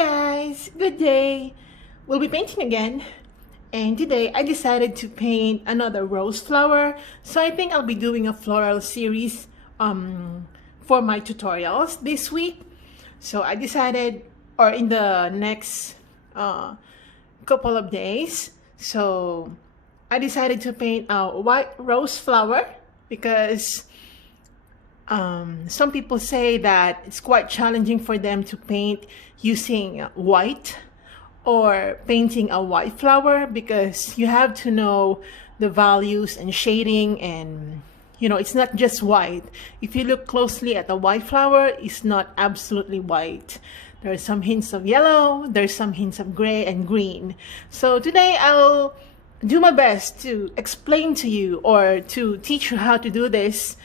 guys, good day. We'll be painting again, and today I decided to paint another rose flower. So I think I'll be doing a floral series for my tutorials this week. So I decided, or in the next couple of days, so I decided to paint a white rose flower because some people say that it's quite challenging for them to paint using white or painting a white flower, because you have to know the values and shading, and it's not just white. If you look closely at the white flower, it's not absolutely white. There are some hints of yellow, there's some hints of gray and green. So today I'll do my best to explain to you or to teach you how to do this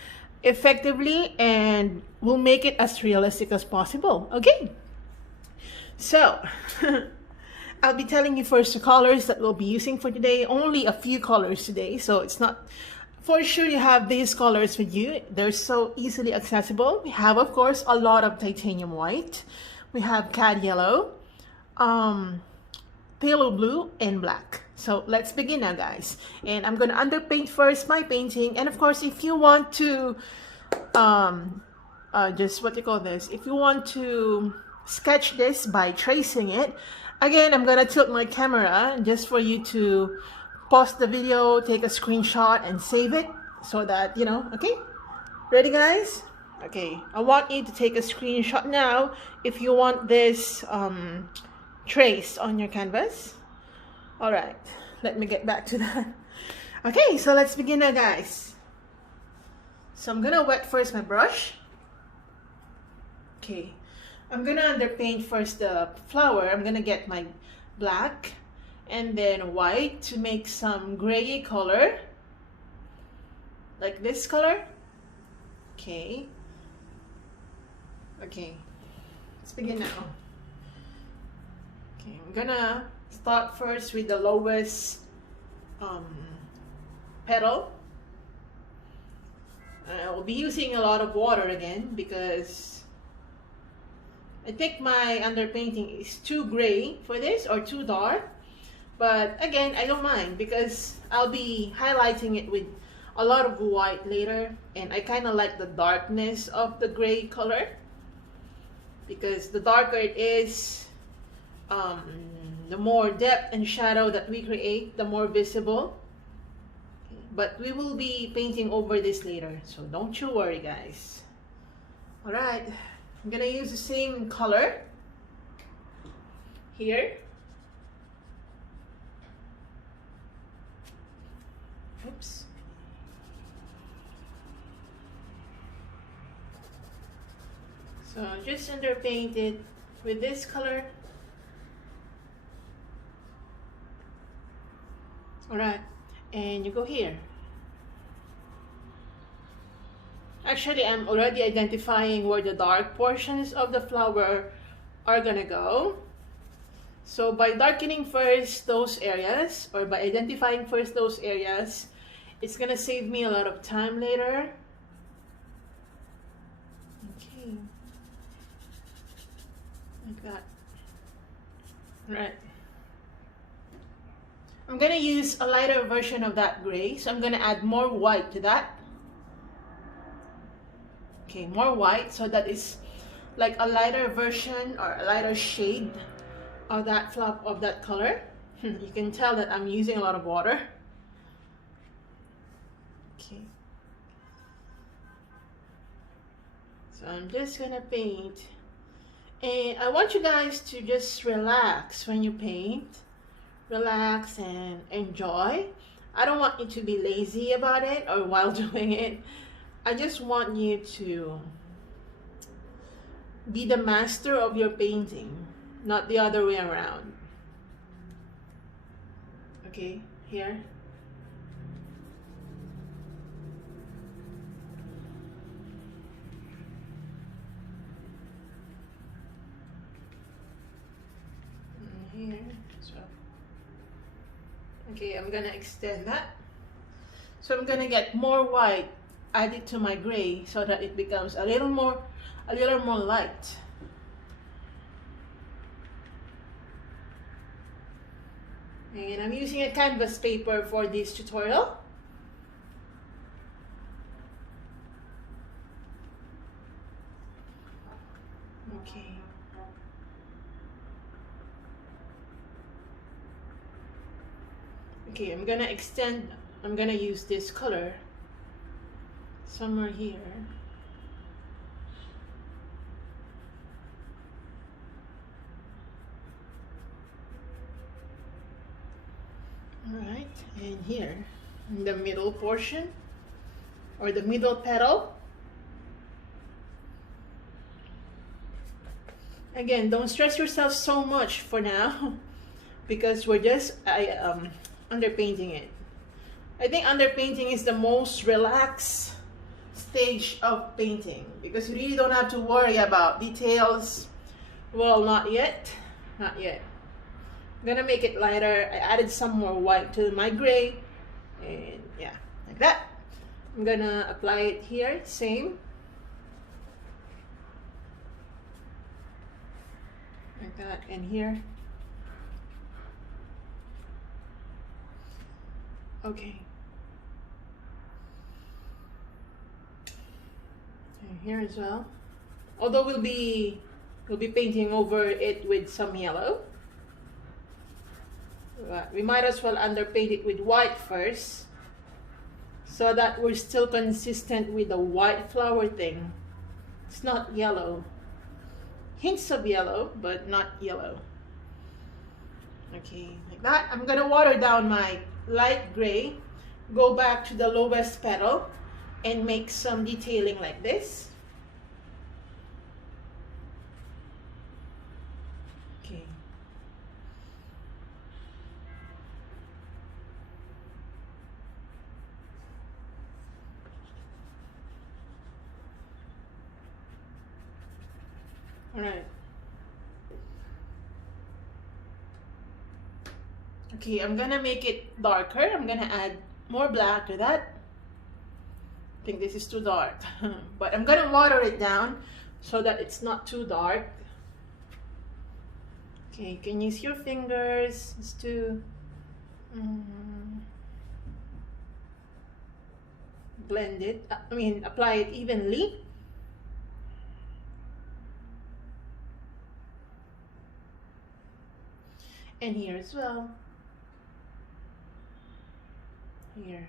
effectively, and we'll make it as realistic as possible. Okay, so I'll be telling you first the colors that we'll be using for today. Only a few colors today, so it's not for sure you have these colors with you. They're so easily accessible. We have, of course, a lot of titanium white. We have Cad Yellow, Phthalo Blue, and black. So let's begin now, guys. And I'm gonna underpaint first my painting. And of course, if you want to if you want to sketch this by tracing it, again, I'm gonna tilt my camera just for you to pause the video, take a screenshot, and save it so that okay, ready, guys? Okay, I want you to take a screenshot now if you want this traced on your canvas. All right, let me get back to that. Okay, so let's begin now, guys. So I'm gonna wet first my brush. Okay, I'm gonna underpaint first the flower. I'm gonna get my black and then white to make some gray color, like this color. Okay, let's begin now. Okay, I'm gonna start first with the lowest petal. I will be using a lot of water again because I think my underpainting is too gray for this or too dark. But again, I don't mind because I'll be highlighting it with a lot of white later, and I kind of like the darkness of the gray color, because the darker it is, the more depth and shadow that we create, the more visible. But we will be painting over this later, so don't you worry, guys. All right, I'm gonna use the same color here. Oops. So just underpaint it with this color. All right, and you go here. Actually, I'm already identifying where the dark portions of the flower are gonna go. So by darkening first those areas, or by identifying first those areas, it's gonna save me a lot of time later. Okay, like that. Right. I'm gonna use a lighter version of that gray, so I'm gonna add more white to that. Okay, more white, so that is like a lighter version or a lighter shade of that color. You can tell that I'm using a lot of water. Okay, so I'm just gonna paint, and I want you guys to just relax when you paint. Relax and enjoy. I don't want you to be lazy about it or while doing it. I just want you to be the master of your painting, not the other way around. Okay, here. And here. So, okay, I'm gonna extend that. So I'm gonna get more white added to my gray so that it becomes a little more light. And I'm using a canvas paper for this tutorial. Okay. Okay, I'm gonna use this color somewhere here. Alright, and here in the middle portion, or the middle petal. Again, don't stress yourself so much for now because we're just underpainting it. I think underpainting is the most relaxed stage of painting because you really don't have to worry about details. Well, not yet. Not yet. I'm gonna make it lighter. I added some more white to my gray, and yeah, like that. I'm gonna apply it here, same. Like that, and here. Okay. And here as well. Although we'll be painting over it with some yellow. But we might as well underpaint it with white first, so that we're still consistent with the white flower thing. It's not yellow. Hints of yellow, but not yellow. Okay, like that. I'm gonna water down my light gray, go back to the lowest petal, and make some detailing like this. Okay. All right. Okay, I'm gonna make it darker. I'm gonna add more black to that. I think this is too dark, but I'm gonna water it down so that it's not too dark. Okay, you can use your fingers just to blend it. I mean, apply it evenly. And here as well. Here.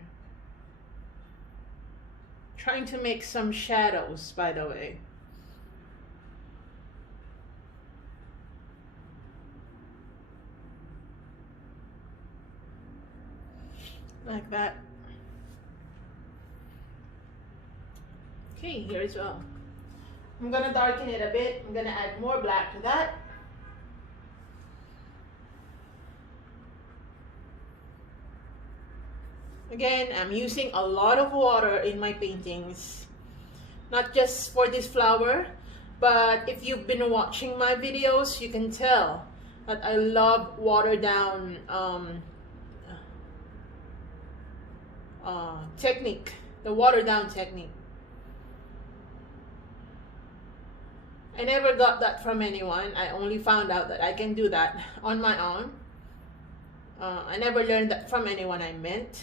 Trying to make some shadows, by the way. Like that. Okay, here as well. I'm gonna darken it a bit. I'm gonna add more black to that. Again, I'm using a lot of water in my paintings, not just for this flower, but if you've been watching my videos, you can tell that I love watered down technique, the watered down technique. I never got that from anyone. I only found out that I can do that on my own. I never learned that from anyone I met.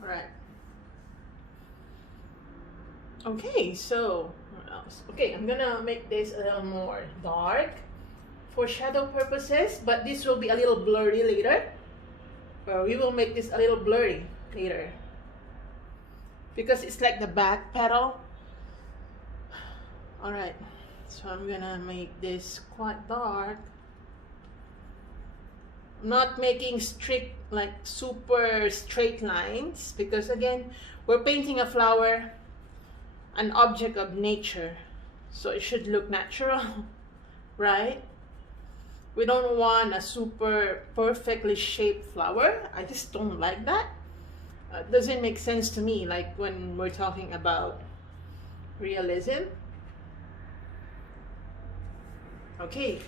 Right. Okay, so what else? Okay, I'm gonna make this a little more dark for shadow purposes, but this will be a little blurry later. We will make this a little blurry later because it's like the back petal. All right, so I'm gonna make this quite dark. I'm not making strict, like super straight lines, because again, we're painting a flower, an object of nature, so it should look natural, right? We don't want a super perfectly shaped flower. I just don't like that. It doesn't make sense to me, like when we're talking about realism. Okay,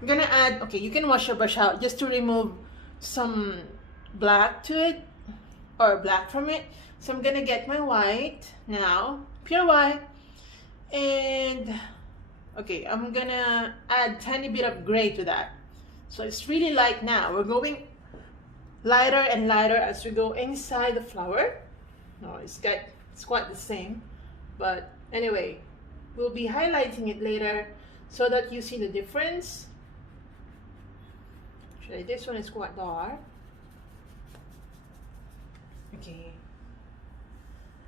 I'm gonna add, okay, you can wash your brush out just to remove some black to it, or black from it. So I'm gonna get my white now, pure white, and okay, I'm gonna add tiny bit of gray to that. So it's really light now. We're going lighter and lighter as we go inside the flower. No, it's quite the same, but anyway, we'll be highlighting it later so that you see the difference. Actually, this one is quite dark. Okay,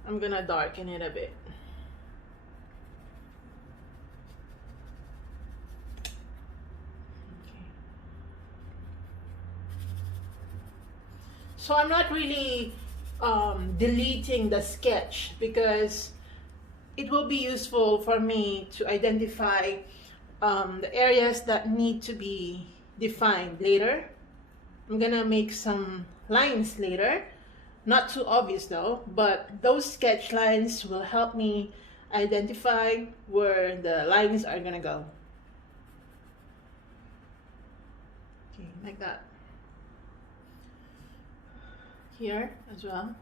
I'm gonna darken it a bit. Okay. So I'm not really deleting the sketch because it will be useful for me to identify the areas that need to be defined later. I'm gonna make some lines later, not too obvious though, but those sketch lines will help me identify where the lines are gonna go. Okay, like that. Here as well.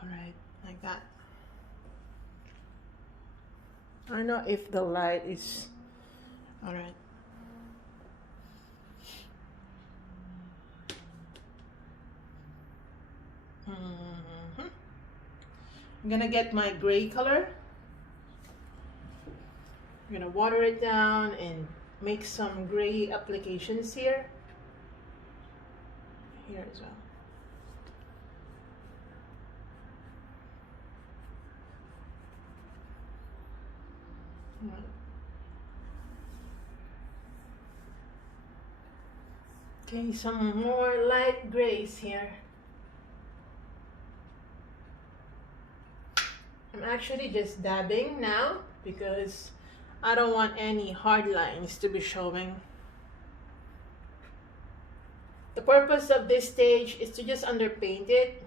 All right, like that. I don't know if the light is all right. I'm gonna get my gray color. I'm gonna water it down and make some gray applications here as well. Okay, some more light grays here. I'm actually just dabbing now because I don't want any hard lines to be showing. The purpose of this stage is to just underpaint it.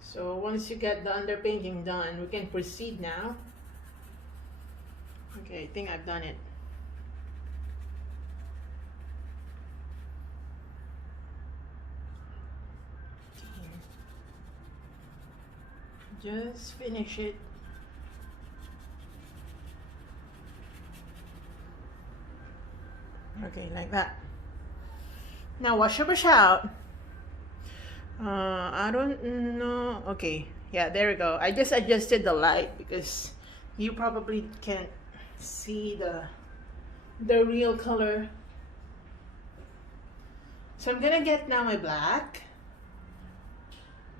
So once you get the underpainting done, we can proceed now. Okay, I think I've done it. Just finish it. Okay, like that. Now wash your brush out. I don't know. Okay, yeah, there we go. I just adjusted the light because you probably can't see the real color. So I'm gonna get now my black.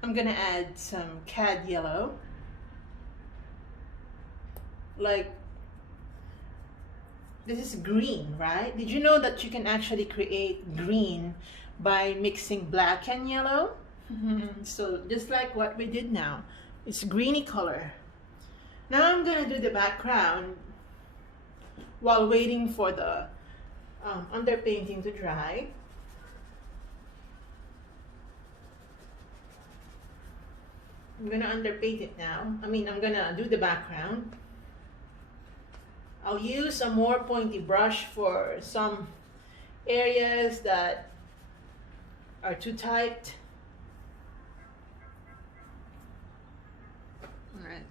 I'm gonna add some Cad Yellow. Like, this is green, right? Did you know that you can actually create green by mixing black and yellow? So just like what we did now, it's greeny color. Now I'm gonna do the background while waiting for the underpainting to dry. I'm gonna underpaint it now. I'm gonna do the background. I'll use a more pointy brush for some areas that are too tight. All right.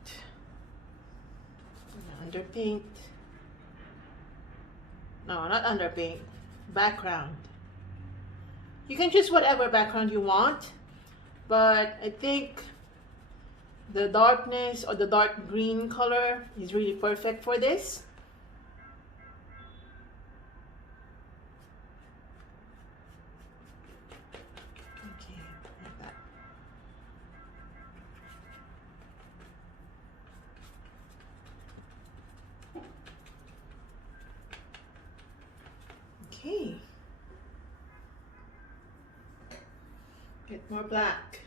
Underpaint. No, not underpaint. Background. You can choose whatever background you want, but I think the darkness or the dark green color is really perfect for this. Okay, like that. Okay. Get more black.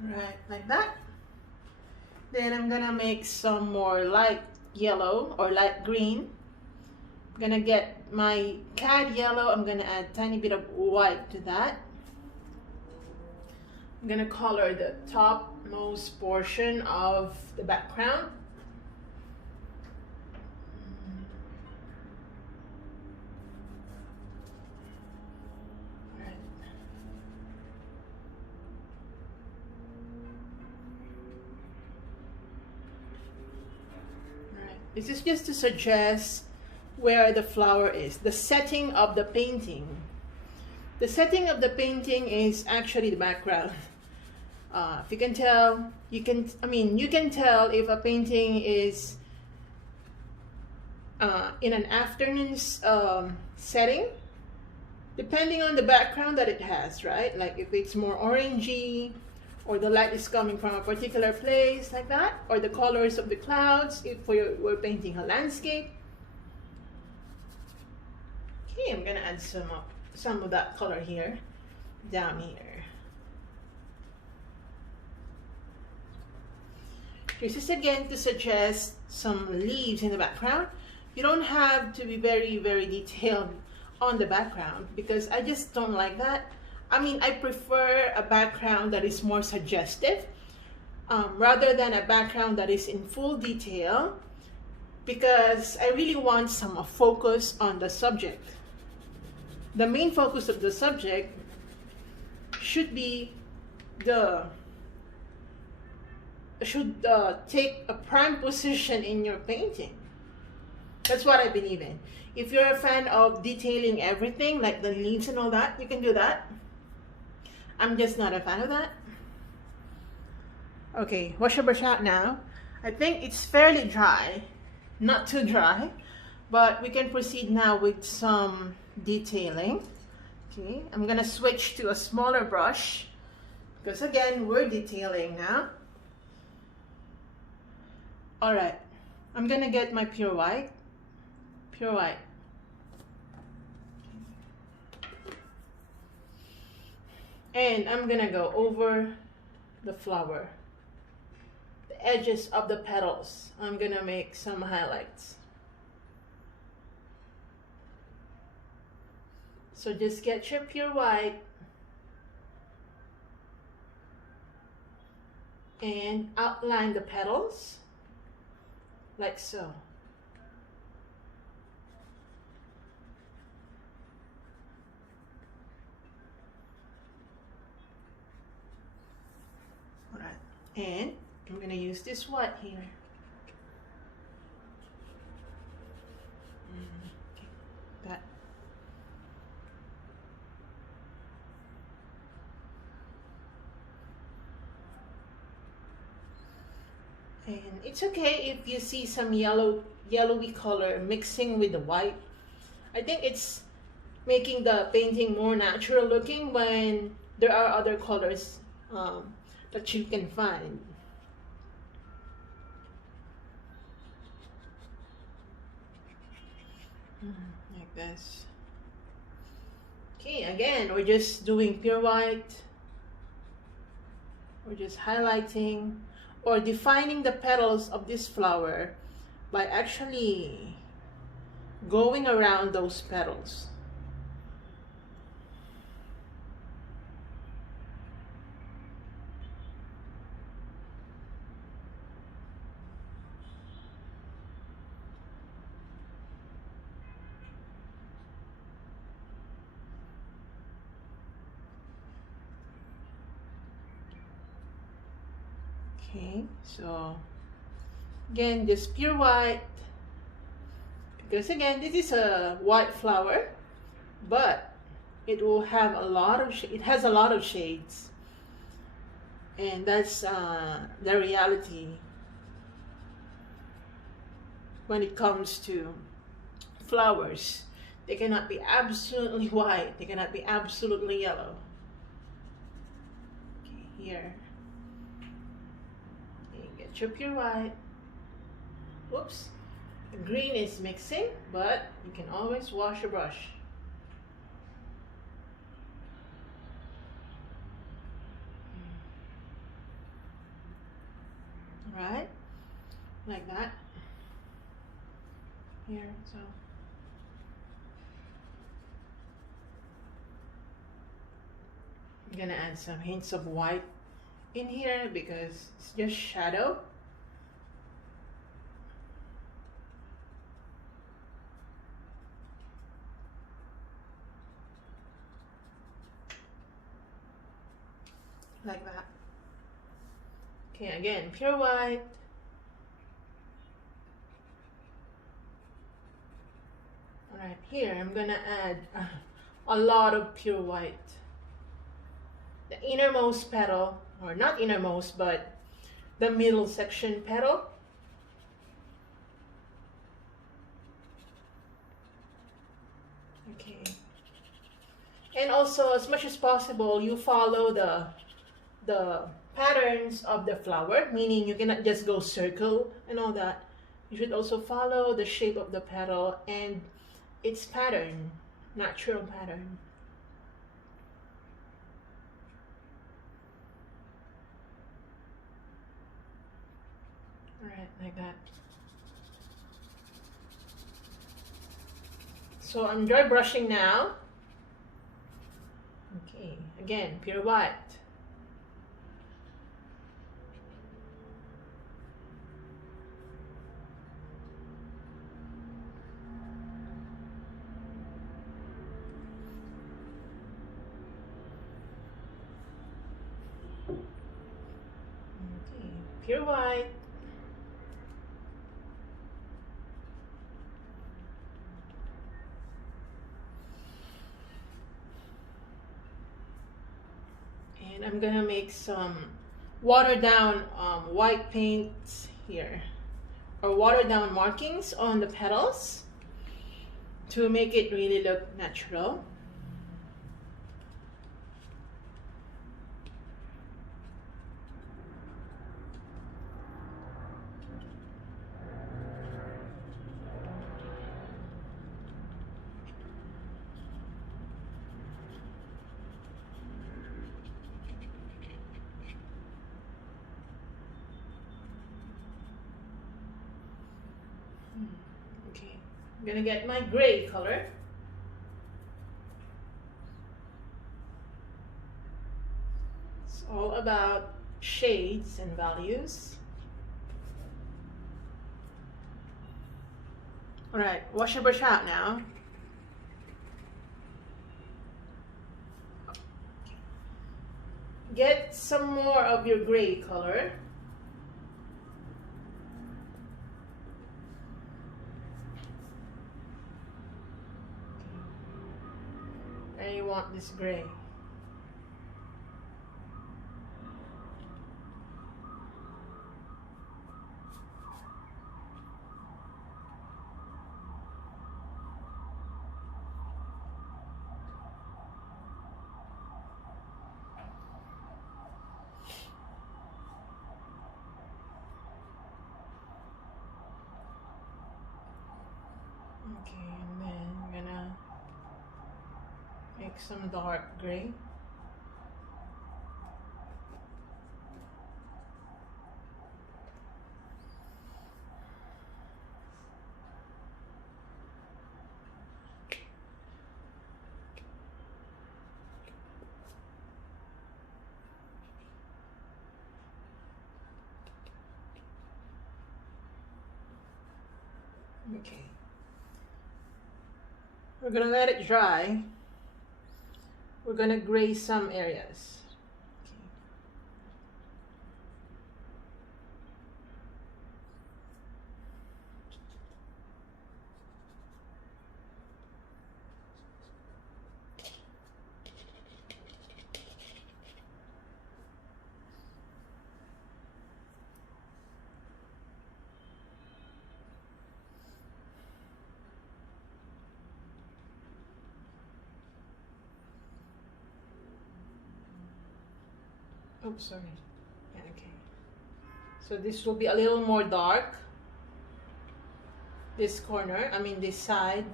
Right, like that. Then I'm gonna make some more light yellow or light green. I'm gonna get my Cad Yellow. I'm gonna add a tiny bit of white to that. I'm gonna color the topmost portion of the background. This is just to suggest where the flower is, the setting of the painting. The setting of the painting is actually the background. If you can tell, you can tell if a painting is in an afternoon's setting, depending on the background that it has, right? Like if it's more orangey, or the light is coming from a particular place like that, or the colors of the clouds if we're painting a landscape. Okay, I'm gonna add some of that color here, down here. This is again to suggest some leaves in the background. You don't have to be very, very detailed on the background because I just don't like that. I prefer a background that is more suggestive rather than a background that is in full detail, because I really want some focus on the subject. The main focus of the subject should be take a prime position in your painting. That's what I believe in. If you're a fan of detailing everything, like the leaves and all that, you can do that. I'm just not a fan of that. Okay, wash your brush out now. I think it's fairly dry, not too dry, but we can proceed now with some detailing. Okay, I'm gonna switch to a smaller brush because again, we're detailing now. All right, I'm gonna get my pure white. Pure white. And I'm gonna go over the flower, the edges of the petals. I'm gonna make some highlights. So just get your pure white and outline the petals like so. And I'm going to use this white here. That. And it's okay if you see some yellowy color mixing with the white. I think it's making the painting more natural looking when there are other colors that you can find. Like this. Okay, again, we're just doing pure white. We're just highlighting or defining the petals of this flower by actually going around those petals. Okay, so again, just pure white, because again, this is a white flower, but it will have a lot of it has a lot of shades, and that's the reality when it comes to flowers. They cannot be absolutely white, they cannot be absolutely yellow. Okay, here. Get your pure white. Whoops, the green is mixing, but you can always wash your brush. Right, like that here. So I'm gonna add some hints of white in here because it's just shadow. Like that. Okay, again, pure white. All right, here I'm gonna add a lot of pure white. The innermost petal, or not innermost, but the middle section petal. Okay. And also, as much as possible, you follow the patterns of the flower, meaning you cannot just go circle and all that. You should also follow the shape of the petal and its pattern, natural pattern. All right, like that. So I'm dry brushing now. Okay, again, pure white. Okay, pure white. And I'm gonna make some watered down white paints here, or watered down markings on the petals to make it really look natural. Okay, I'm gonna get my gray color. It's all about shades and values. All right, wash your brush out now. Get some more of your gray color. And you want this gray. Okay, and then I'm gonna make some dark gray. Okay. We're gonna let it dry. We're gonna gray some areas. Oh, sorry. Yeah, okay. So this will be a little more dark. This corner, I mean this side.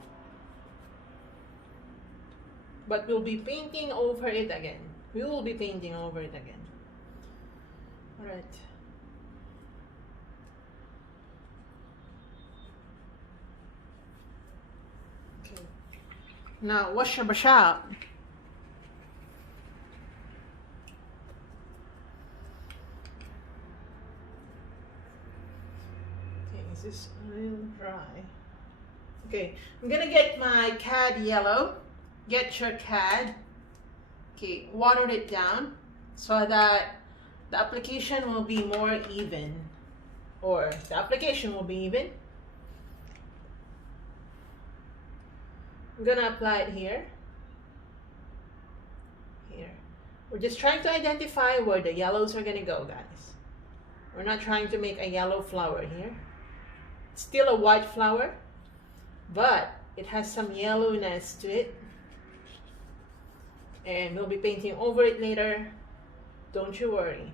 But we'll be painting over it again. We will be painting over it again. All right. Now wash your brush out. Okay, this is a little dry. Okay, I'm gonna get my Cad Yellow. Get your Cad. Okay, water it down so that the application will be more even, or the application will be even. I'm gonna apply it here. Here. We're just trying to identify where the yellows are gonna go, guys. We're not trying to make a yellow flower here. It's still a white flower, but it has some yellowness to it. And we'll be painting over it later. Don't you worry.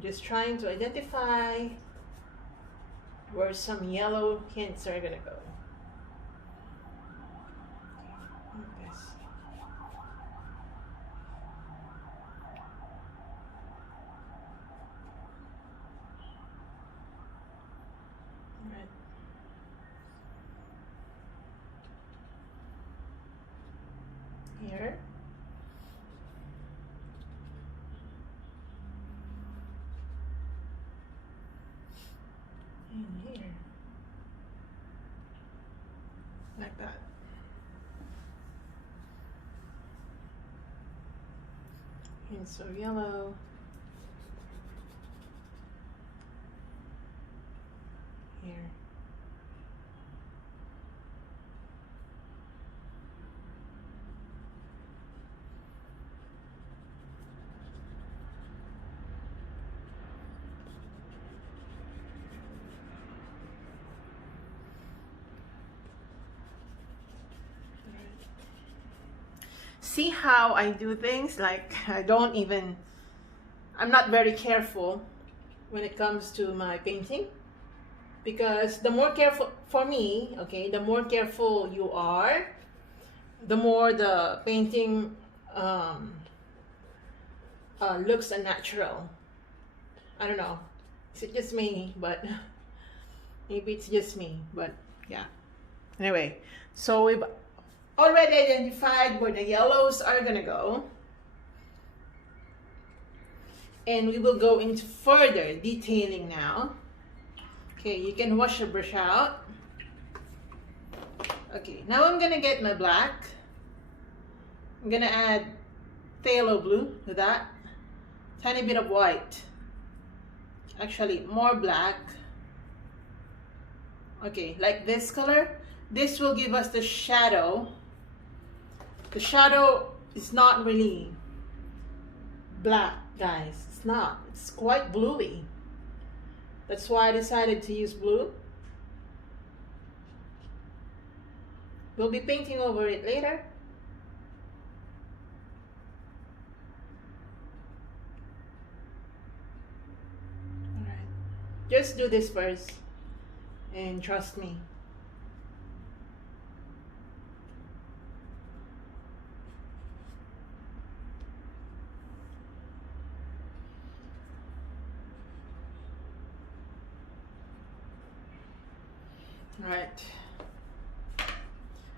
Just trying to identify where some yellow hints are gonna go. Here. And here. Like that. Hints of yellow. Here. See how I do things? Like I'm not very careful when it comes to my painting, because the more careful, for me, okay, the more careful you are, the more the painting looks unnatural. I don't know, is it just me? But maybe it's just me, but yeah. Anyway, so we've already identified where the yellows are gonna go, and we will go into further detailing now. Okay, you can wash your brush out. Okay, now I'm gonna get my black. I'm gonna add phthalo blue to that, tiny bit of white, actually more black. Okay, like this color. This will give us the shadow. The shadow is not really black, guys. It's not. It's quite bluey. That's why I decided to use blue. We'll be painting over it later. Alright. Just do this first, and trust me. Right,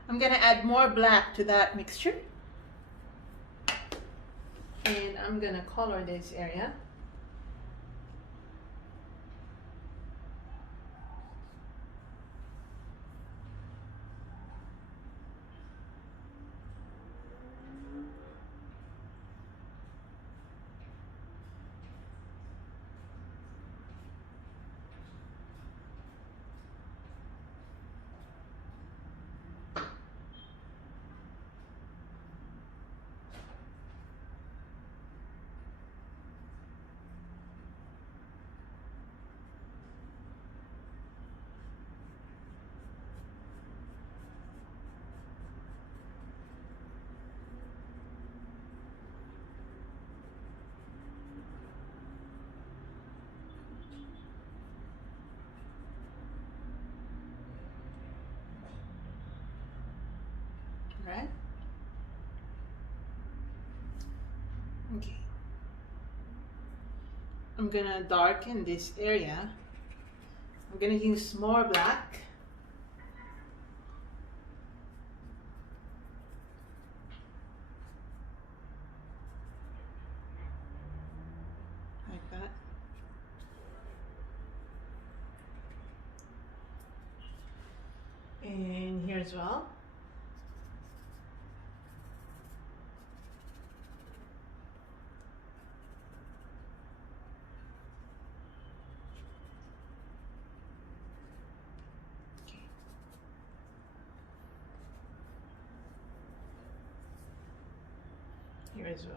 I'm gonna add more black to that mixture, and I'm gonna color this area. Right? Okay. I'm gonna darken this area I'm gonna use more black. Like that. And here as well. Here as well.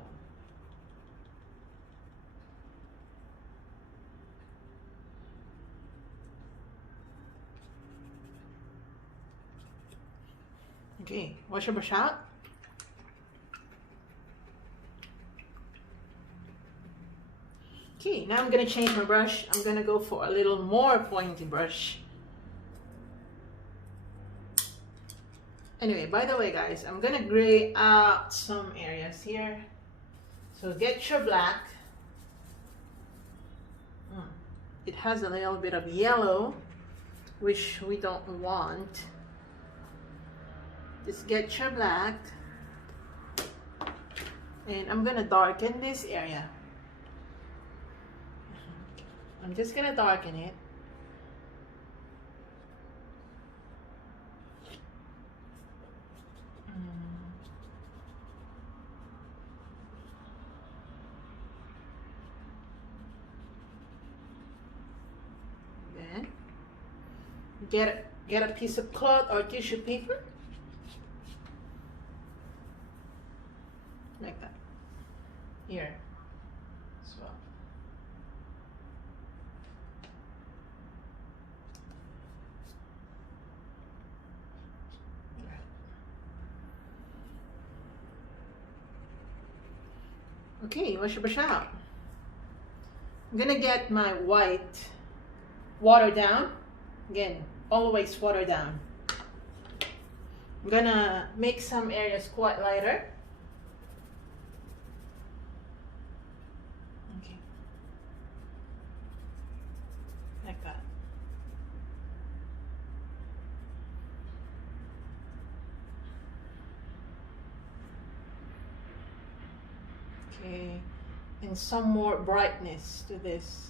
Okay, wash your brush out. Okay, now I'm gonna change my brush. I'm gonna go for a little more pointy brush. Anyway, by the way guys, I'm gonna gray out some areas here. So get your black. It has a little bit of yellow, which we don't want. Just get your black. And I'm gonna darken this area. I'm just gonna darken it. Then get a piece of cloth or tissue paper. Like that. Here as well. Okay, wash your brush out. I'm gonna get my white, water down. Again, always water down. I'm gonna make some areas quite lighter. Okay. Like that. Okay, and some more brightness to this.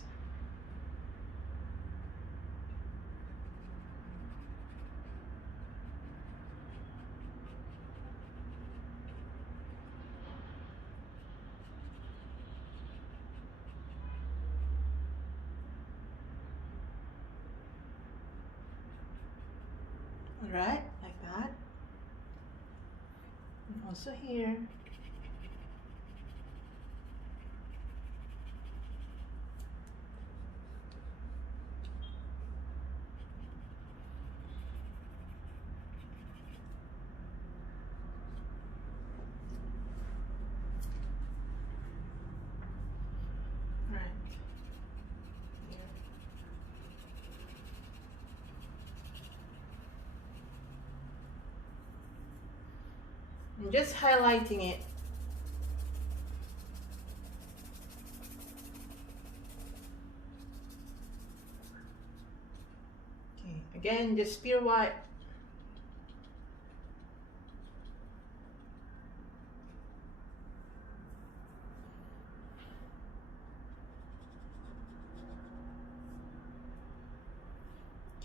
Alright, like that. And also here. I'm just highlighting it. Okay, again, just pure white.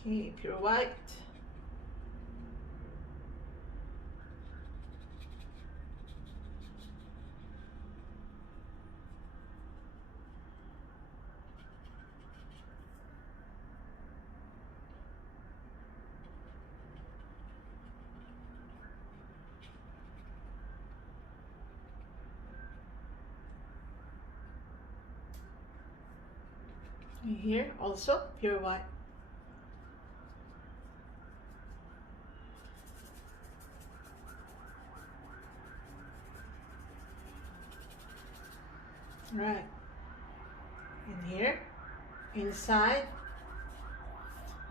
Okay, pure white. Here also pure white. Right, and here inside,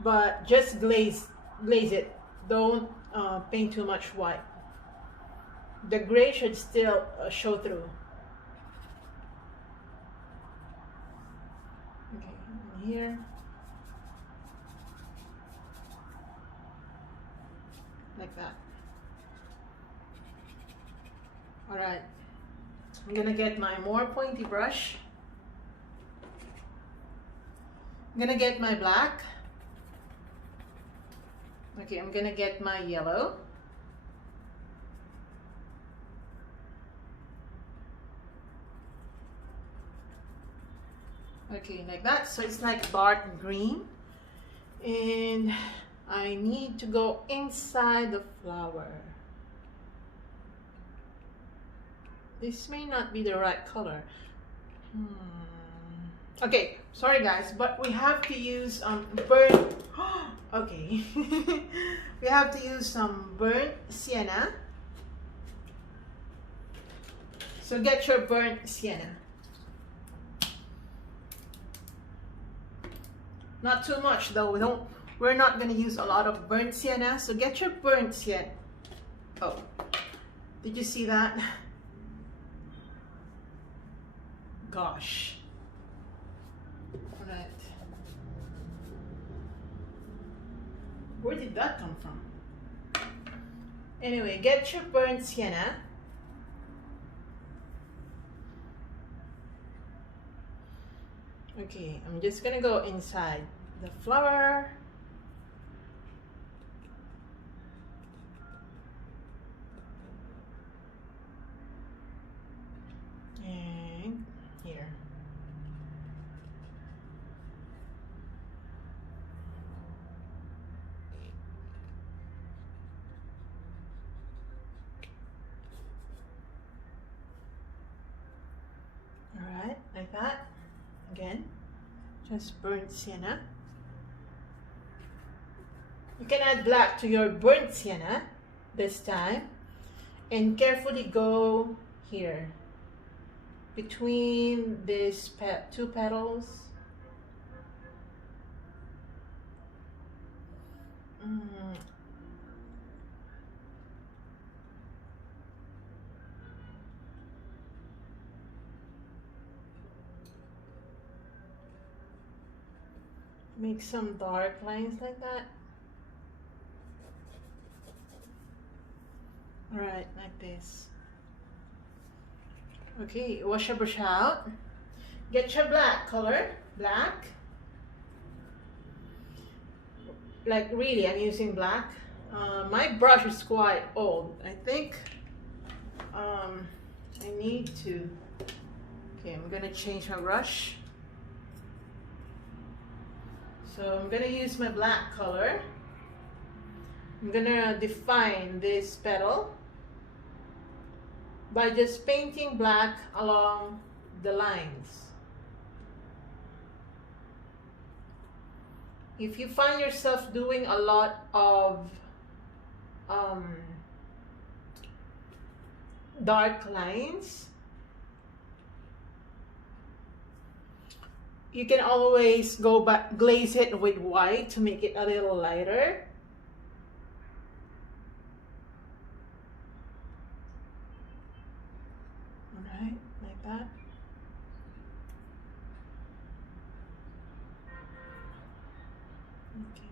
but just glaze it. Don't paint too much white. The gray should still show through. Okay, and here. like that. All right, I'm gonna get my more pointy brush. I'm gonna get my black. Okay, I'm gonna get my yellow. Okay, like that. So it's like dark green. And I need to go inside the flower. This may not be the right color. Okay, sorry guys, but we have to use burnt. Okay, we have to use some burnt sienna. So get your burnt sienna. Not too much though. We're not gonna use a lot of burnt sienna. So get your burnt sienna. Oh, did you see that? Gosh. All right. Where did that come from? Anyway, get your burnt sienna. Okay, I'm just gonna go inside the flower. And here. All right, like that. Again, just burnt sienna. You can add black to your burnt sienna this time and carefully go here between these two petals. Make some dark lines like that. All right, like this. Okay, wash your brush out. Get your black color, black. Like really, I'm using black. My brush is quite old. I think I need to. Okay, I'm gonna change my brush. So I'm gonna use my black color. I'm gonna define this petal by just painting black along the lines. If you find yourself doing a lot of dark lines, you can always go back, glaze it with white to make it a little lighter. All right, like that. Okay.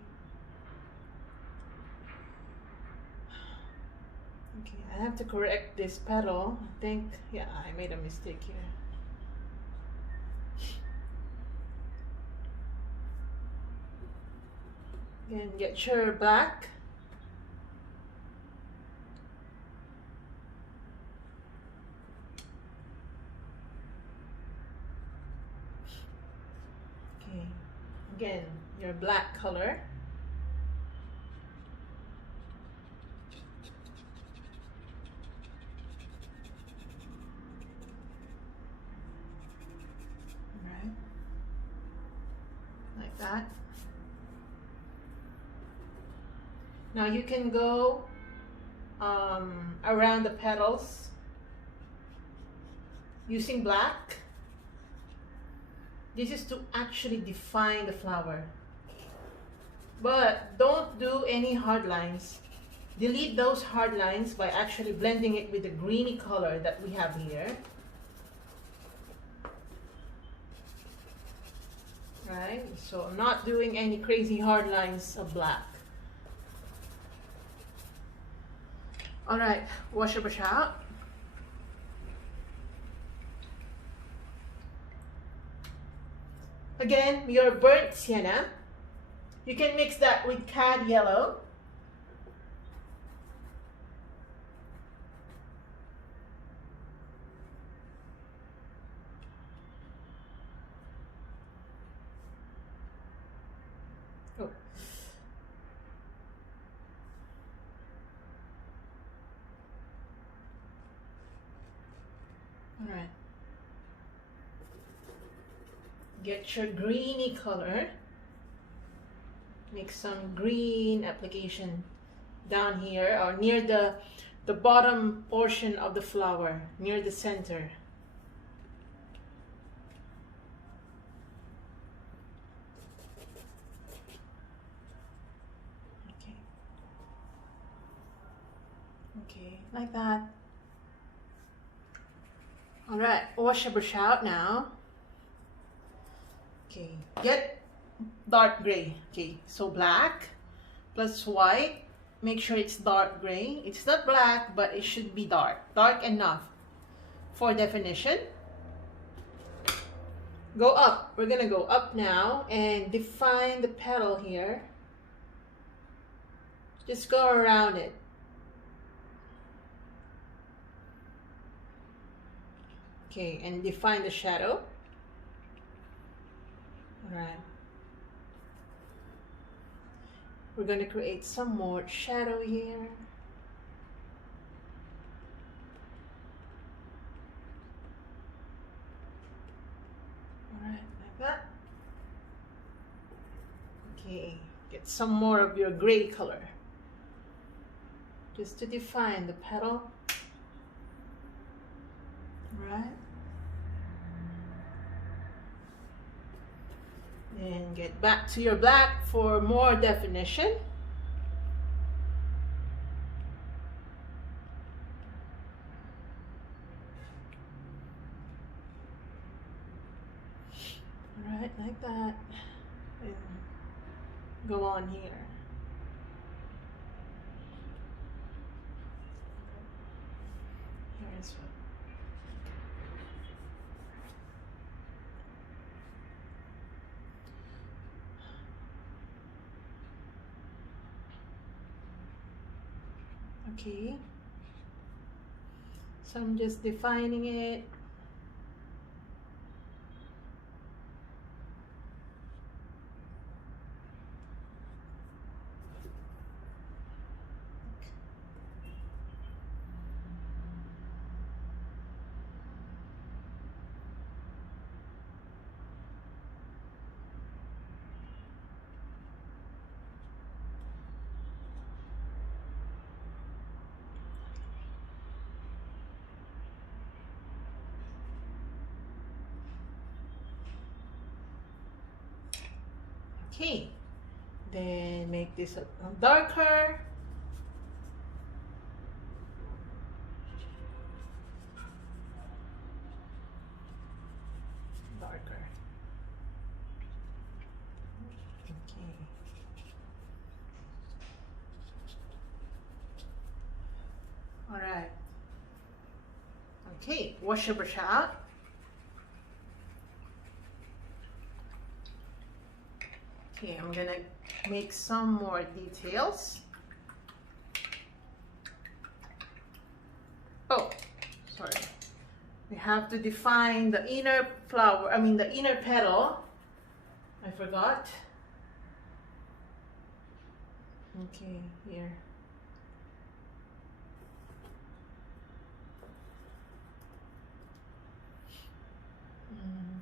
Okay, I have to correct this petal. I think, yeah, I made a mistake here. Again, get your black. Okay, again, your black color. All right, like that. Now you can go around the petals using black. This is to actually define the flower. But don't do any hard lines. Delete those hard lines by actually blending it with the greeny color that we have here. Right? So I'm not doing any crazy hard lines of black. All right, wash your brush out. Again, your burnt sienna. You can mix that with Cad Yellow. Oh. All right. Get your greeny color. Make some green application down here or near the bottom portion of the flower, near the center. Okay. Okay, like that. All right, wash your brush out now. Okay, get dark gray. Okay, so black plus white. Make sure it's dark gray. It's not black, but it should be dark enough for definition. Go up. We're gonna go up now and define the petal here. Just go around it. Okay, and define the shadow. All right. We're going to create some more shadow here. All right, like that. Okay, get some more of your gray color just to define the petal. All right. And get back to your black for more definition. All right, like that. And go on here. Here's what. Okay, so I'm just defining it. Okay, then make this a darker. Darker. Okay. All right. Okay, wash your brush out. Okay, I'm gonna make some more details. Oh, sorry. We have to define the inner flower, the inner petal. I forgot. Okay, here.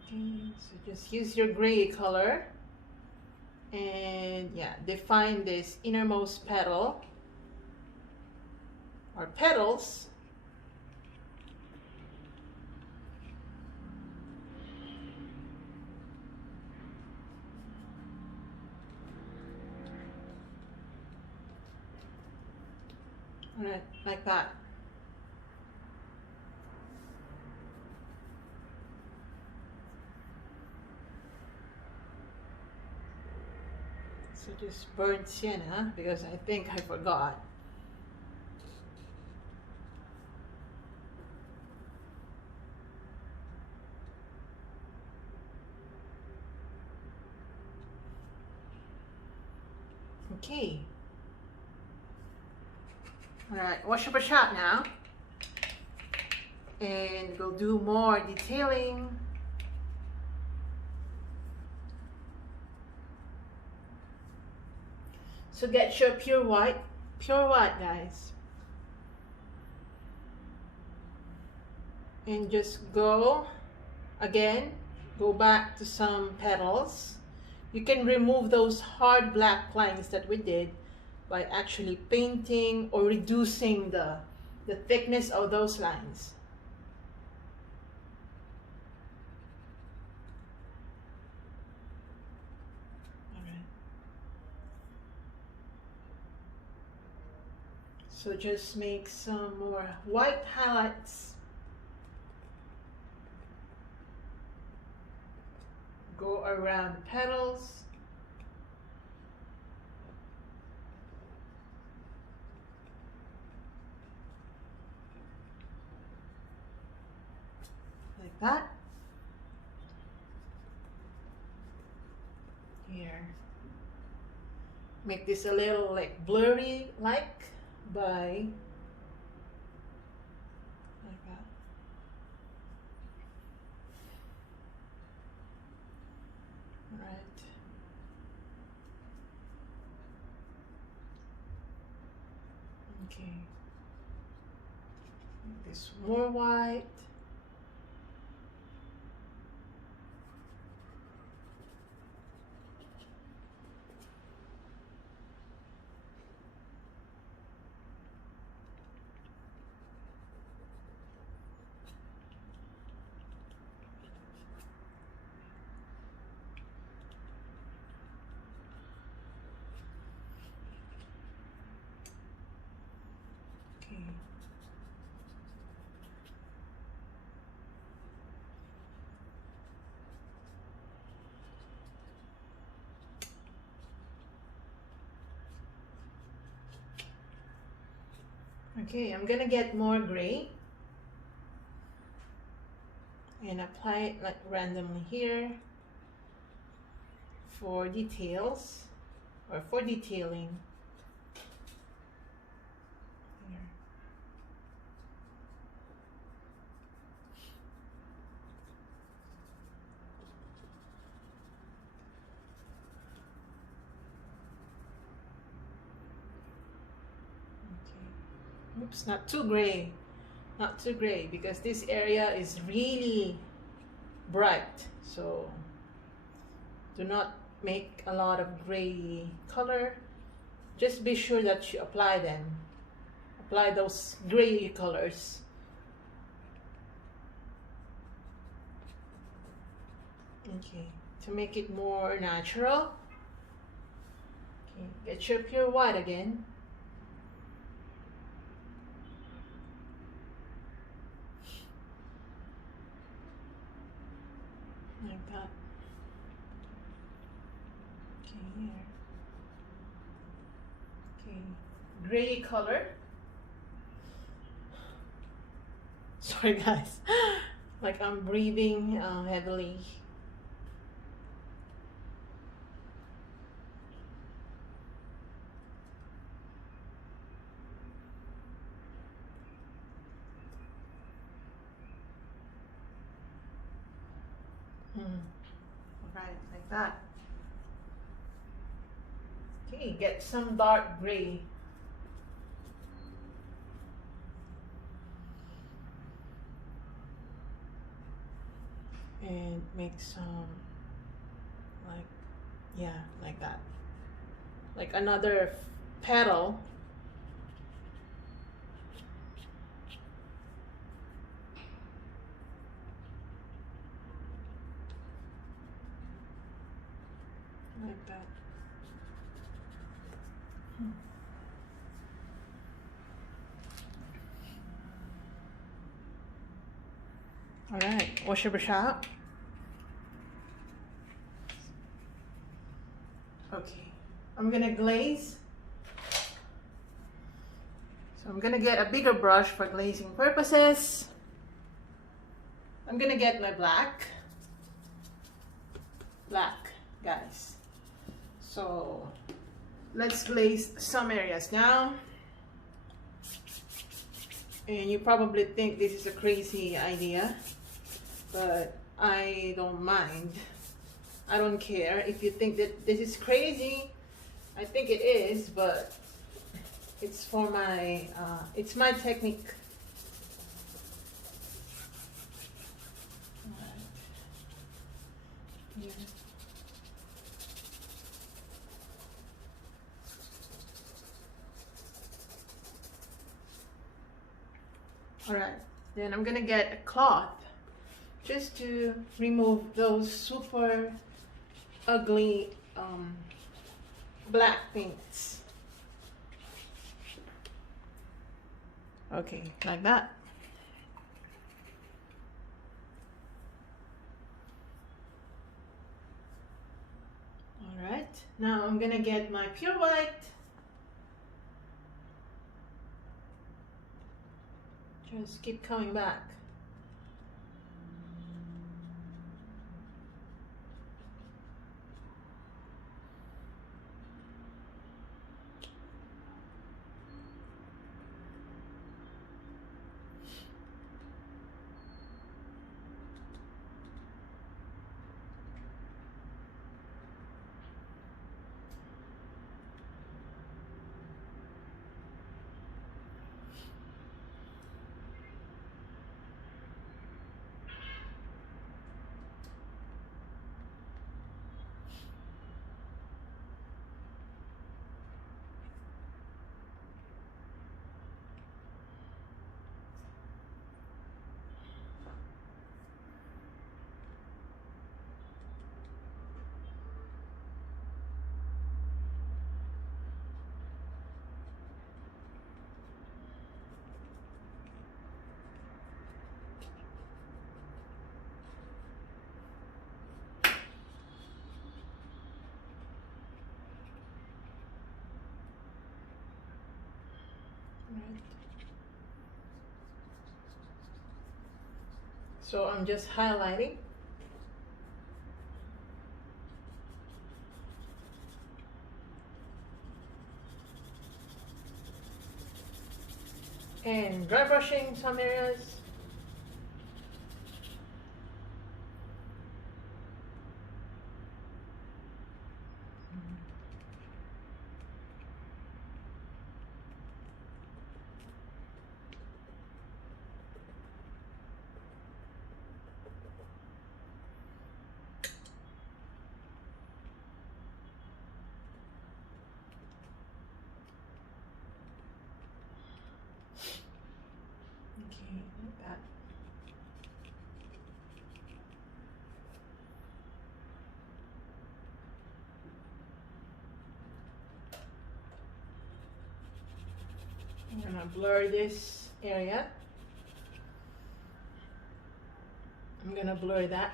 Okay, so just use your gray color. And yeah, define this innermost petal or petals. All right, like that. So just burnt sienna because I think I forgot. Okay. Alright, wash up our shop now. And we'll do more detailing. So get your pure white guys. And just go back to some petals. You can remove those hard black lines that we did by actually painting or reducing the thickness of those lines. So just make some more white highlights. Go around the petals. Like that. Here. Make this a little like blurry like by like that. Right. Okay. Make this more white. Okay, I'm gonna get more gray and apply it like randomly here for details or for detailing. Here. Oops, not too gray, because this area is really bright, so do not make a lot of gray color. Just be sure that you apply those gray colors. Okay, to make it more natural. Okay, get your pure white again. Like that. Okay, here. Okay, gray color. Sorry guys, like I'm breathing heavily. Right, like that. Okay, get some dark gray. And make some like, yeah, like that. Like another petal. Like that. All right, wash your brush out. Okay, I'm gonna glaze. So I'm gonna get a bigger brush for glazing purposes. I'm gonna get my black, guys. So let's glaze some areas now. And you probably think this is a crazy idea, but I don't mind. I don't care if you think that this is crazy. I think it is, but it's for my it's my technique. Yeah. All right, then I'm gonna get a cloth just to remove those super ugly black paints. Okay, like that. All right, now I'm gonna get my pure white. Just keep coming back. Right. So I'm just highlighting. And dry brushing some areas. Okay, like that. I'm gonna blur this area. I'm gonna blur that.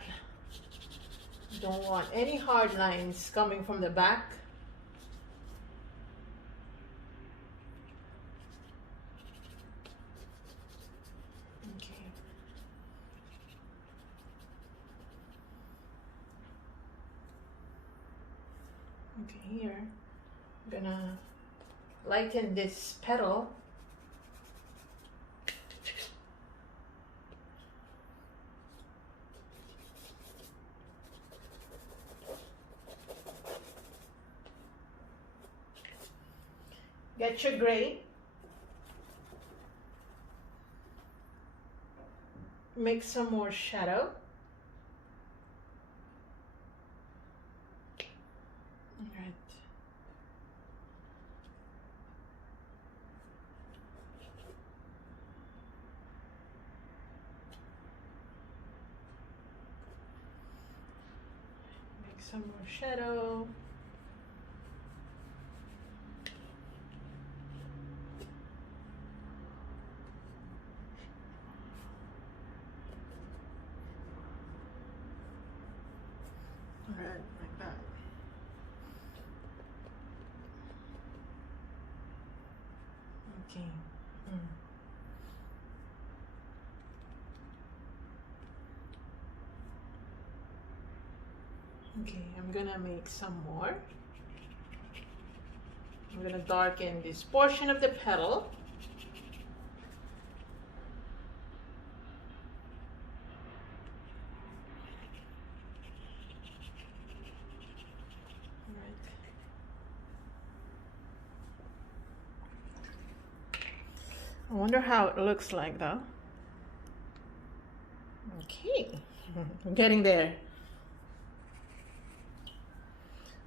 Don't want any hard lines coming from the back. Okay. Okay, here I'm gonna lighten this petal. Get your gray. Make some more shadow. All right. Make some more shadow. All right, like that. Okay. Okay, I'm gonna make some more. I'm going to darken this portion of the petal. I wonder how it looks like though. Okay, I'm getting there.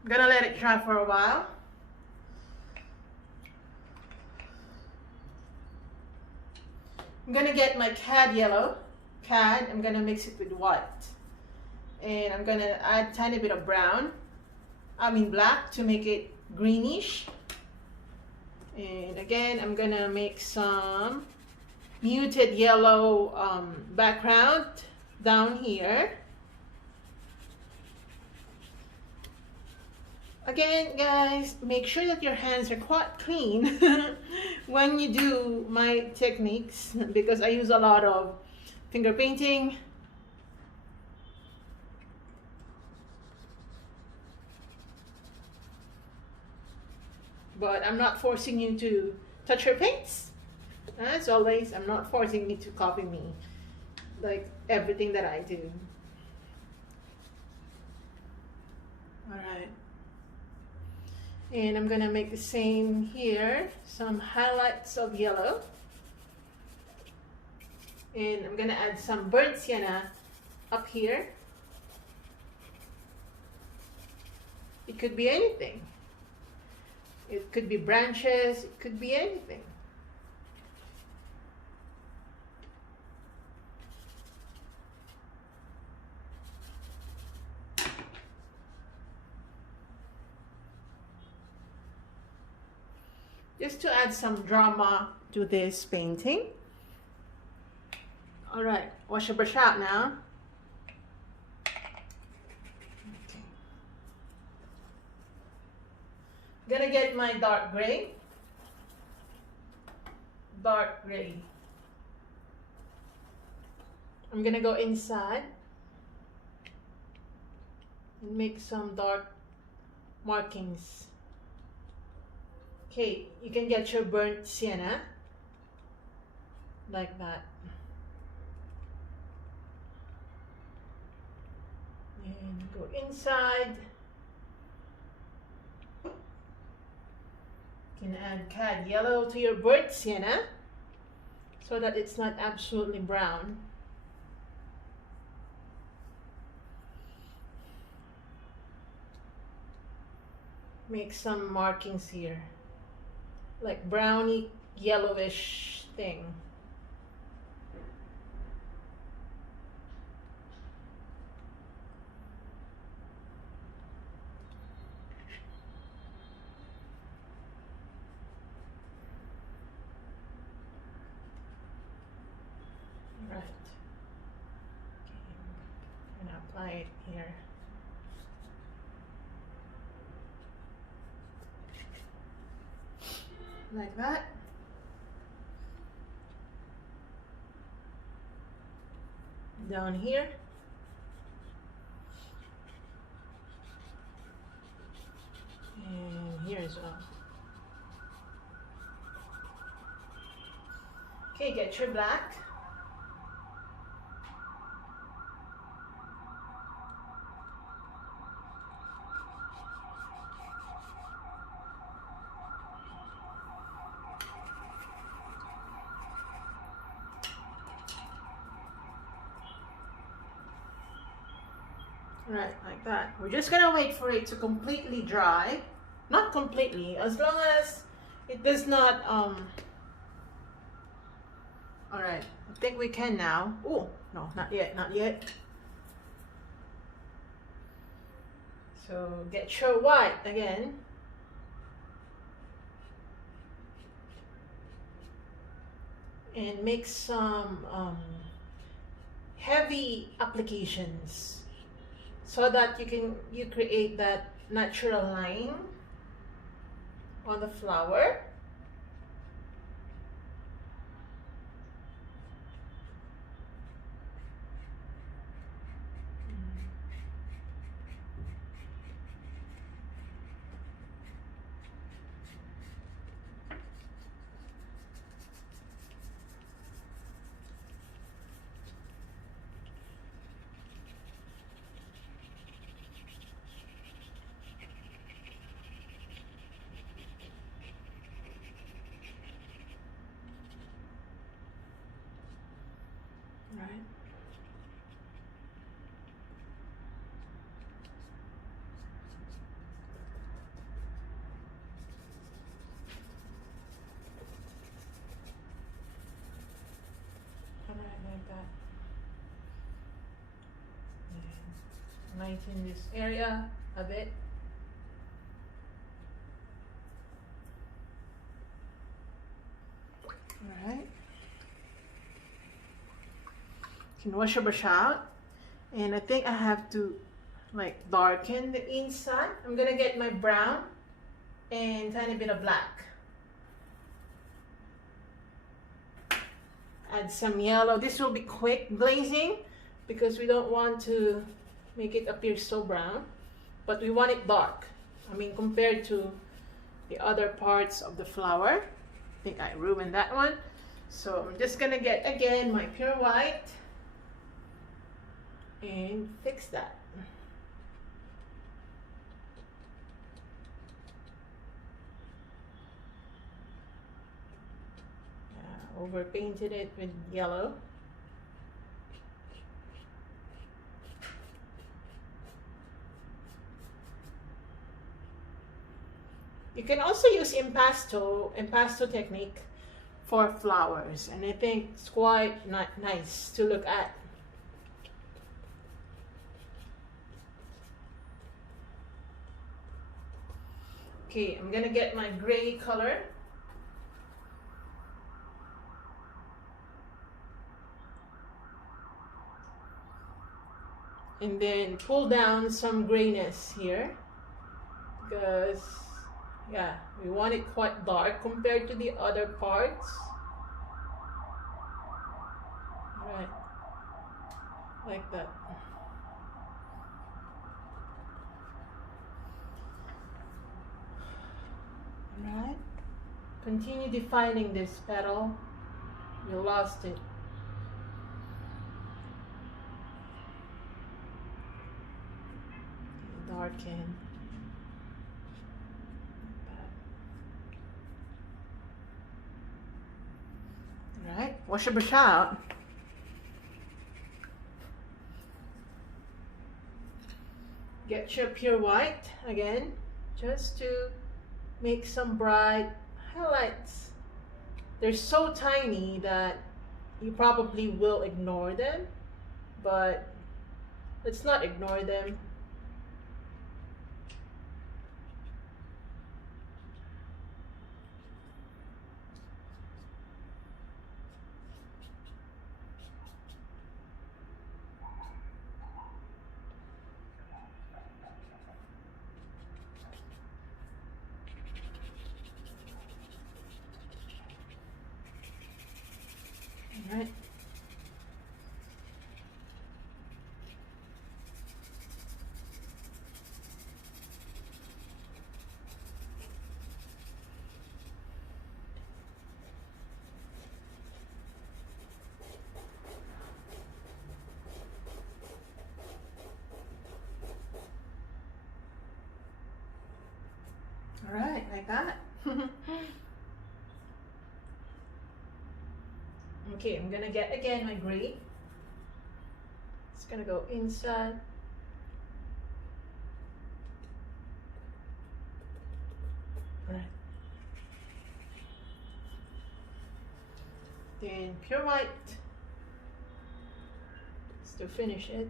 I'm gonna let it dry for a while. I'm gonna get my Cad Yellow. I'm gonna mix it with white. And I'm gonna add a tiny bit of black to make it greenish. And again, I'm gonna make some muted yellow background down here. Again, guys, make sure that your hands are quite clean when you do my techniques, because I use a lot of finger painting. But I'm not forcing you to touch your paints. As always, I'm not forcing you to copy me, like everything that I do. Alright. And I'm gonna make the same here, some highlights of yellow. And I'm gonna add some burnt sienna up here. It could be anything. It could be branches, it could be anything. Just to add some drama to this painting. All right, wash your brush out now. Gonna get my dark gray. I'm gonna go inside and make some dark markings. Okay, you can get your burnt sienna like that. And go inside. You can add Cad Yellow to your burnt sienna so that it's not absolutely brown. Make some markings here, like browny yellowish thing. Right. Okay, I'm gonna apply it here. Like that. Down here. And here as well. Okay, get your black. Right, like that. We're just gonna wait for it to completely dry. Not completely, as long as it does not Alright, I think we can now. Oh, no, not yet, not yet. So get your white again. And make some heavy applications so that you create that natural line on the flower. Right. Alright, like that. And lighten this area a bit. Alright. You can wash your brush out. And I think I have to like darken the inside. I'm gonna get my brown and tiny bit of black. Add some yellow. This will be quick glazing because we don't want to make it appear so brown, but we want it dark. I mean, compared to the other parts of the flower. I think I ruined that one. So I'm just gonna get again my pure white and fix that. Over painted it with yellow. You can also use impasto technique for flowers, and I think it's quite nice to look at. Okay, I'm gonna get my gray color. And then pull down some grayness here because, yeah, we want it quite dark compared to the other parts. Right, like that. Right, continue defining this petal. You lost it. Darken. Alright, wash your brush out. Get your pure white again, just to make some bright highlights. They're so tiny that you probably will ignore them, but let's not ignore them. Right. All right, like that. Okay, I'm gonna get again my gray. It's gonna go inside. All right. Then pure white. Just to finish it.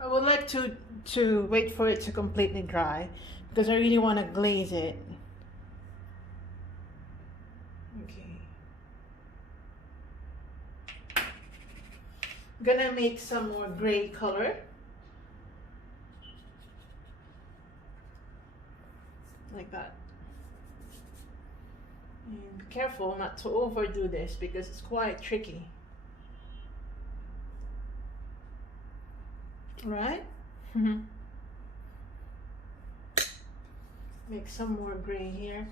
I would like to wait for it to completely dry because I really want to glaze it. Okay. I'm gonna make some more gray color. Like that. And be careful not to overdo this because it's quite tricky. Right? Make some more gray here.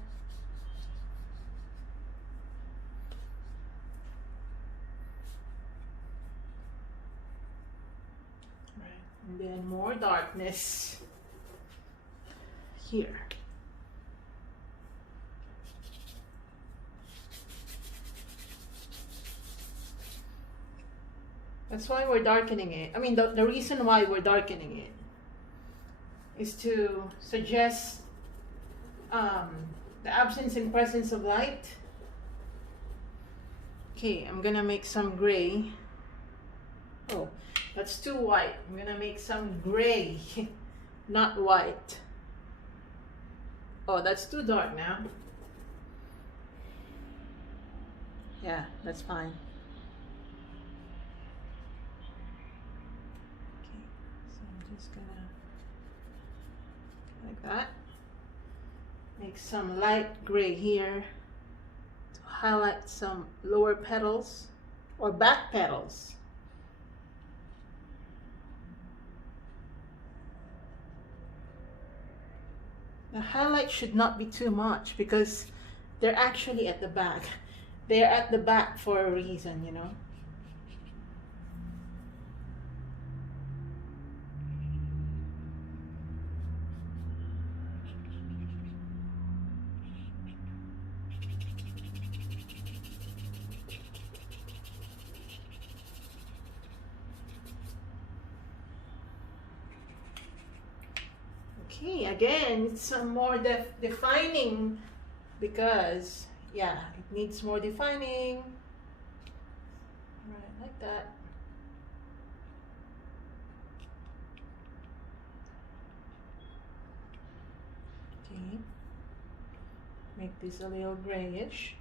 And then more darkness here. That's why we're darkening it. I mean, the reason why we're darkening it is to suggest the absence and presence of light. Okay, I'm gonna make some gray. Oh, that's too white. I'm gonna make some gray, not white. Oh, that's too dark now. Yeah, that's fine. Okay, so I'm just gonna, like that, make some light gray here to highlight some lower petals or back petals. The highlight should not be too much because they're actually at the back. They're at the back for a reason, you know. Okay, again, it's some more defining because, yeah, it needs more defining. Right, like that. Okay, make this a little grayish.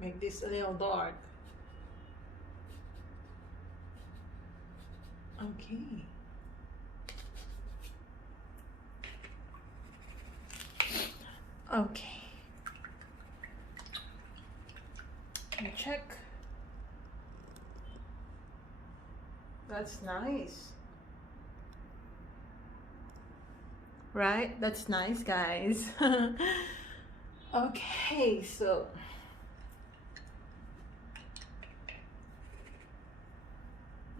Make this a little dark. Okay. Okay. Let me check. That's nice. Right? That's nice, guys. Okay, so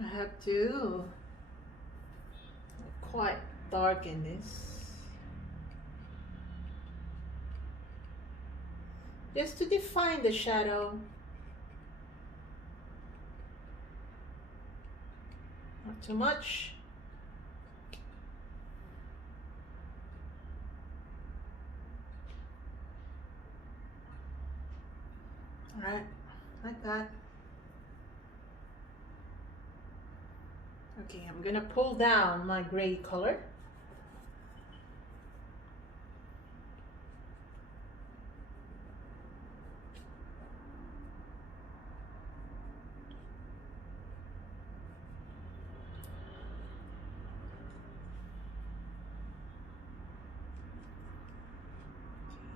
I have to quite darken this just to define the shadow. Not too much. All right, like that. Okay, I'm gonna pull down my gray color.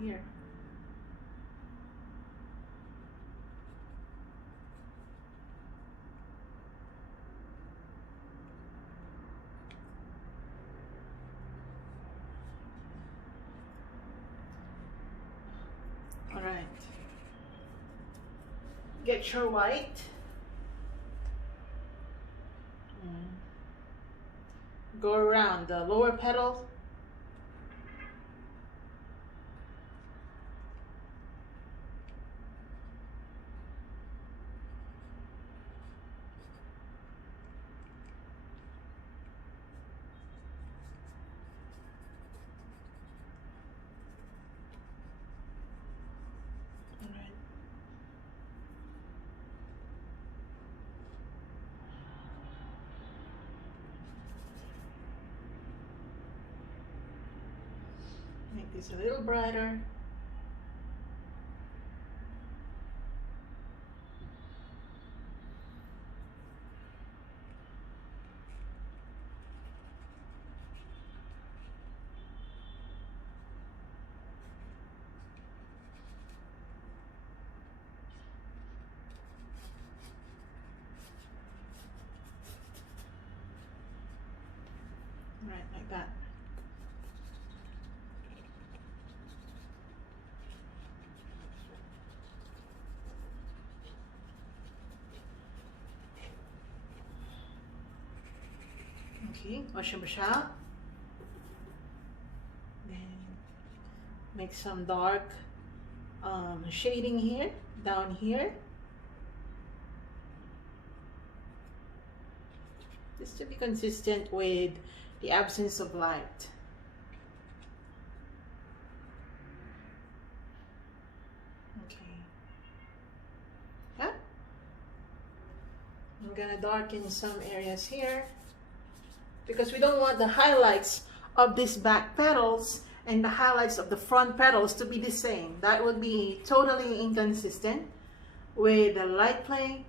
Here. All right. Get your white. Go around the lower petal. Make this a little brighter. Okay, wash your brush out. Then make some dark shading here, down here. Just to be consistent with the absence of light. Okay. Yeah. I'm gonna darken some areas here because we don't want the highlights of these back petals and the highlights of the front petals to be the same. That would be totally inconsistent with the light play.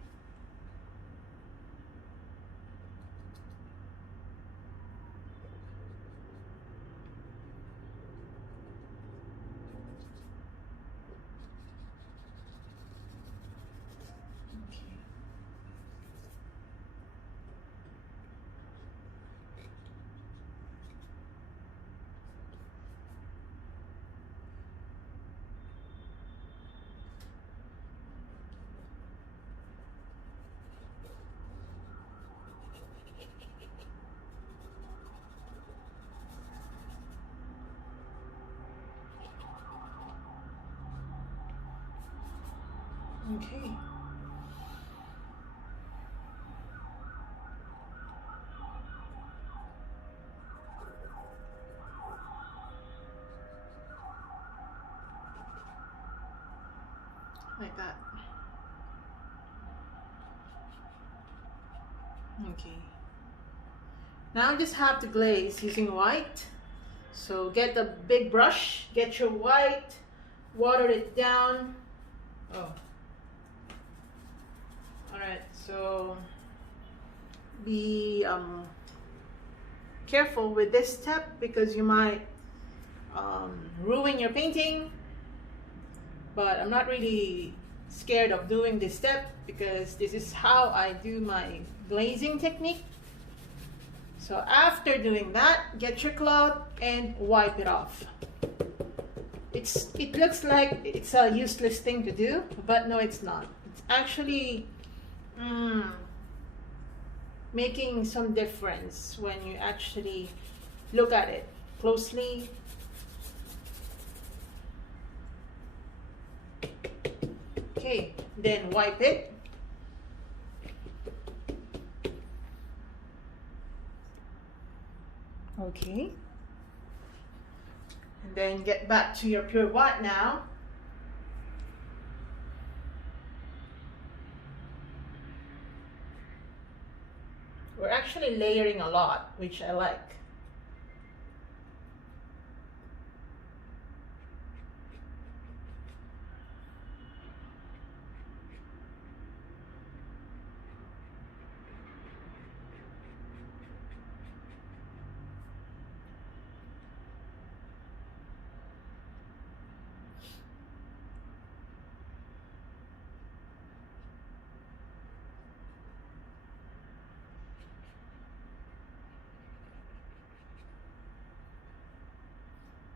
Okay. Like that. Okay. Now I just have to glaze using white. So get the big brush, get your white, water it down. Oh. Alright, so be careful with this step because you might ruin your painting. But I'm not really scared of doing this step because this is how I do my glazing technique. So after doing that, get your cloth and wipe it off. It looks like it's a useless thing to do, but no, it's not. It's actually making some difference when you actually look at it closely. Okay, then wipe it. Okay. And then get back to your pure white now. We're actually layering a lot, which I like.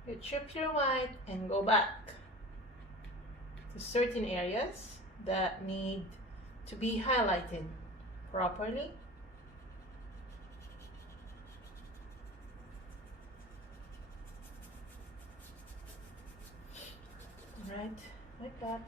You chip your white and go back to certain areas that need to be highlighted properly. Right, like that.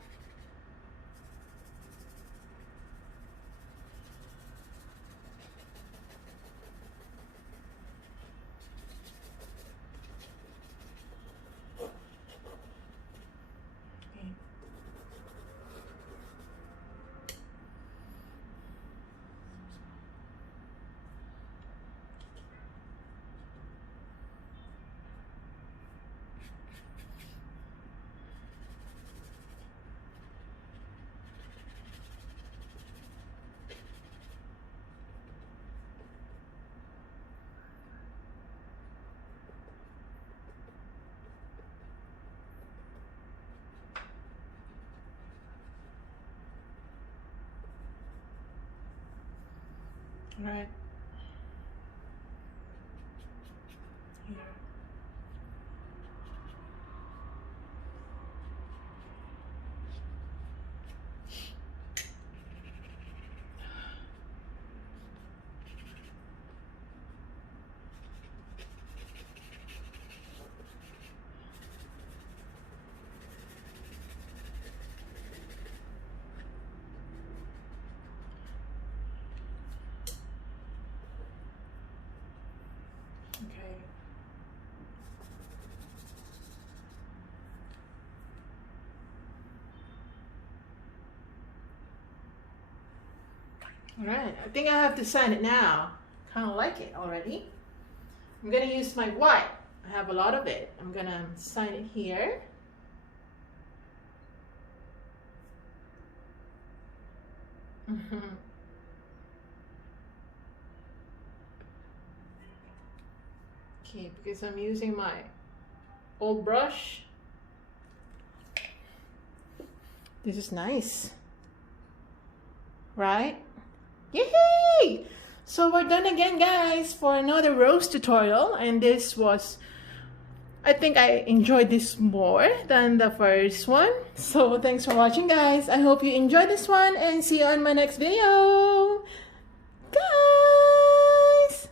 Right here. All right, I think I have to sign it now. Kind of like it already. I'm gonna use my white. I have a lot of it. I'm gonna sign it here. Okay, because I'm using my old brush. This is nice, right? Yay! So we're done again, guys, for another rose tutorial, and this was, I think I enjoyed this more than the first one. So thanks for watching, guys. I hope you enjoyed this one, and see you on my next video, guys.